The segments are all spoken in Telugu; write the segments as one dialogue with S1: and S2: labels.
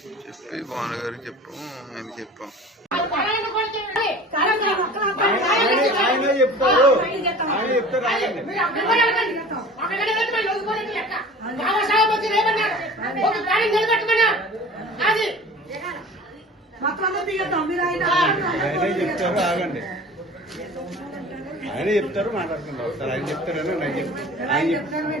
S1: చెప్పి భావన గారికి ఆయన చెప్పాం.
S2: ఆయన ఆయన చెప్తారు ఆయన చెప్తారు రాగండి ఆయనే చెప్తారు ఆగండి. ఆయన చెప్తారు మాట్లాడుకుంటారు. ఒకసారి ఆయన చెప్తారని నేను చెప్తాను.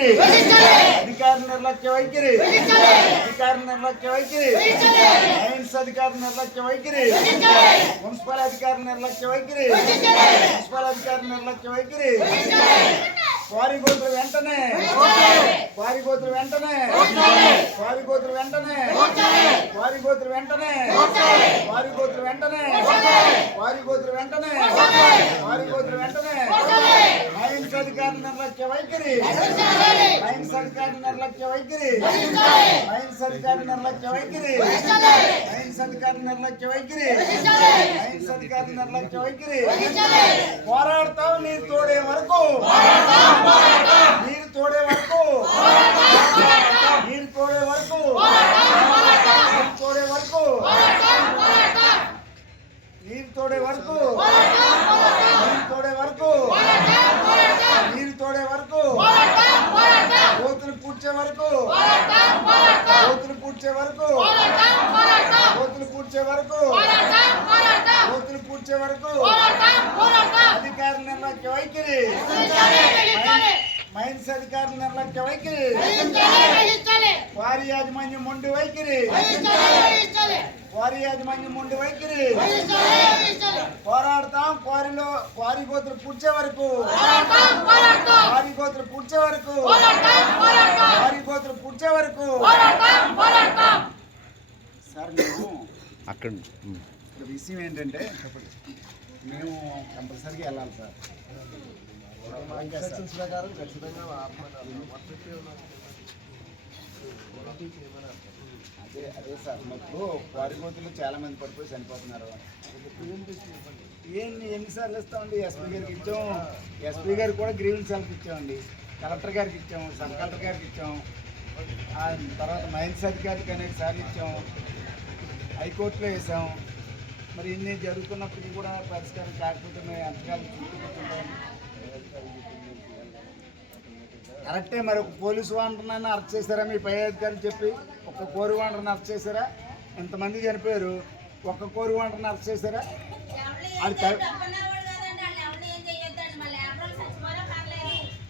S2: అమ్మా అధికార నిర్లక్ష్య వైఖరి. అధికార నిర్లక్ష్య వైఖరి. సైన్స్ అధికార నిర్లక్ష్య వైఖరి. మున్సిపల్ అధికార నిర్లక్ష్య వైఖరి. మున్సిపల్ అధికార నిర్లక్ష్య వైఖరి. వారి గోతులు వెంటనే. వారి గోతులు వెంటనే. వారి గోతులు వెంటనే. వారి గోతులు వెంటనే. వారి గోతులు వెంటనే. వారి గోతులు వెంటనే. వారి గోతులు వెంటనే. అధికార నిర్లక్ష్య వైఖరి. సైన్స్ అధికార నిర్లక్ష్య వైఖరి. సైన్స్ అధికార నిర్లక్ష్య వైఖరి. సైన్స్ అధికార నిర్లక్ష్య వైఖరి. సైన్స్ అధికార నిర్లక్ష్య వైఖరి. పోరాడతావు నీరు తోడే వరకు. నీరు తోడే వరకు. నీరు తోడే వరకు. నీరు తోడే వరకు. నీరు తోడే వరకు. నీరు తోడే వరకు నీరు తోడే వరకు కోతులు పూడ్చే వరకు. కోతులు పూడ్చే వరకు. కోతులు పూడ్చే వరకు. కోతులు పూడ్చే వరకు. అధికార నిర్లక్ష్య వైఖరి. మైన్స్ అధికార నిర్లక్ష్య వైఖరి. వారి యాజమాన్యం మొండి వైఖరి. వారి యాజమాన్యం మొండి వైఖరి. పోరాడతాం క్వారీలో క్వారీ గోతులు పూడ్చే వరకు. క్వారీ గోతులు పూడ్చే వరకు. పూడ్చే వరకు. సార్ మేము
S1: అక్కడ
S2: విషయం ఏంటంటే మేము కంపల్సరీగా వెళ్ళాలి సార్. ప్రకారం ఖచ్చితంగా అదే అదే సార్ మాకు వారిగోతులు చాలా మంది పడిపోయి చనిపోతున్నారు. ఏంటి ఎన్నిసార్లు ఇస్తామండి? ఎస్పీ గారికి ఇచ్చాం. ఎస్పీ గారికి కూడా గ్రీవెన్స్ సెల్కి ఇచ్చామండి. కలెక్టర్ గారికి ఇచ్చాం సబ్ కలెక్టర్ గారికి ఇచ్చాం. ఆ తర్వాత మైన్స్ అధికారికి అనేక సార్లు ఇచ్చాం. హైకోర్టులో వేసాం. మరి ఇన్ని జరుగుతున్నప్పటికీ కూడా పరిష్కారం కాకపోతే మేము ఎంతకాలం చూసుకుంటుంటాం కరెక్టే మరి ఒక పోలీసు వాంటర్ని అరెస్ట్ చేశారా మీ పై అధికారులు చెప్పి? ఒక కోరి వాంటర్ని అరెస్ట్ చేశారా? ఎంతమంది చనిపోయారు? ఒక్క కోరి వాంటర్ని అరెస్ట్ చేశారా? అది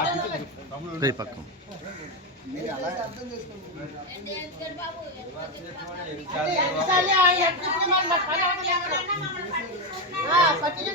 S2: అది మీ అభిప్రాయం
S1: పక్కన
S2: మీరు అలా
S3: పట్టిన